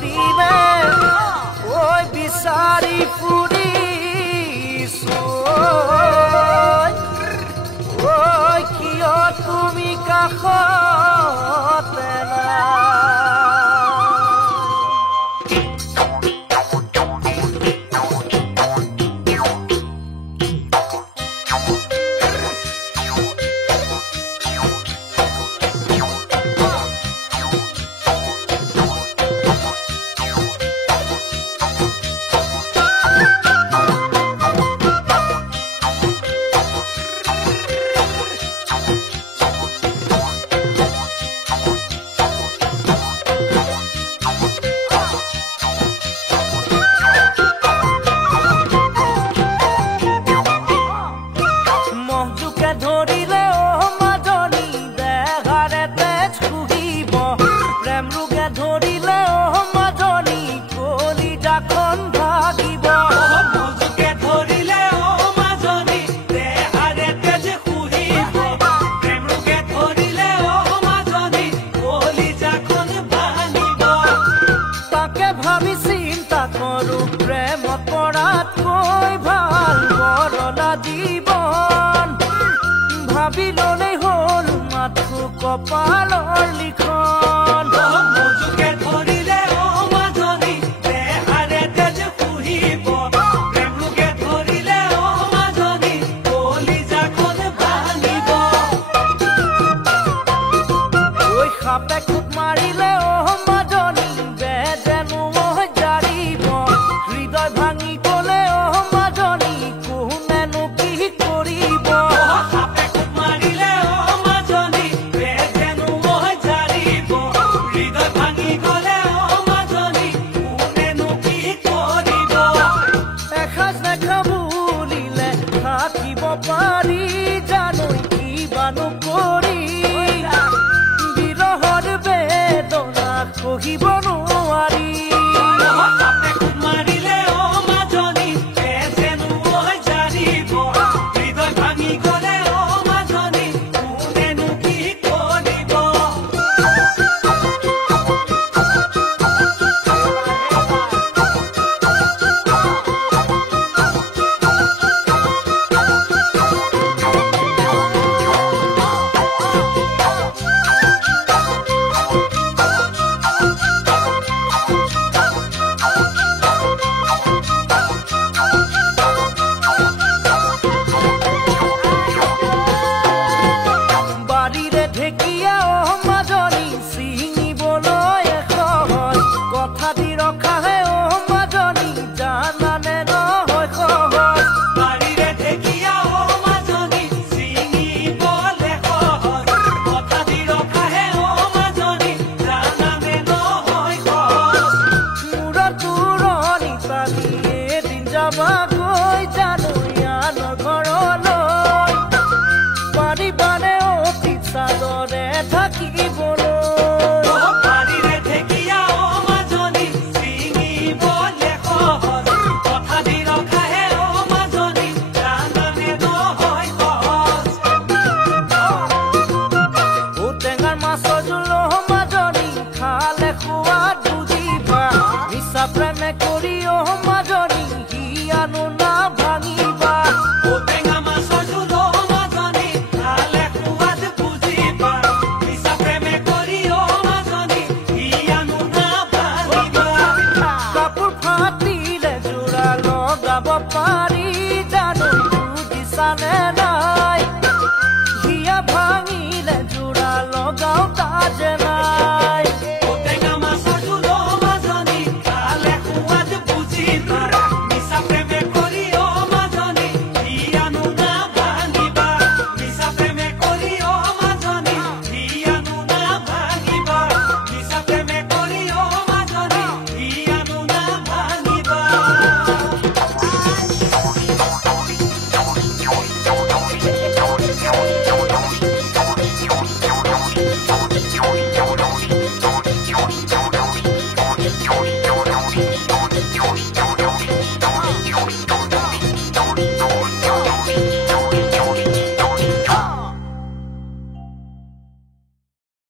দিনে ঐ বিচাৰি ফুৰিছো ঐ কিয় তুমি কাষতে নাই কপালৰ লিখন মজুকে ধৰিলে মাজনী দেহাৰে তেজ পুহিব প্ৰেম ৰোগে ধৰিলে মাজনী কলিজাখন ভাঙিব ঐ সাপে খুট মাৰিলে মাজনী বেজেনো জাৰিব হৃদয় ভাঙি গলে মাজনী কোনেনো কি কৰিব পাৰি জানো কিবানো কৰি বিৰহৰ বেদনা সহিব নোৱাৰি মাৰিলে মাজনী যেনো জাৰিব হৃদয় ভাঙি গলে মাজনী কোনেনো কি কৰিব থাকিব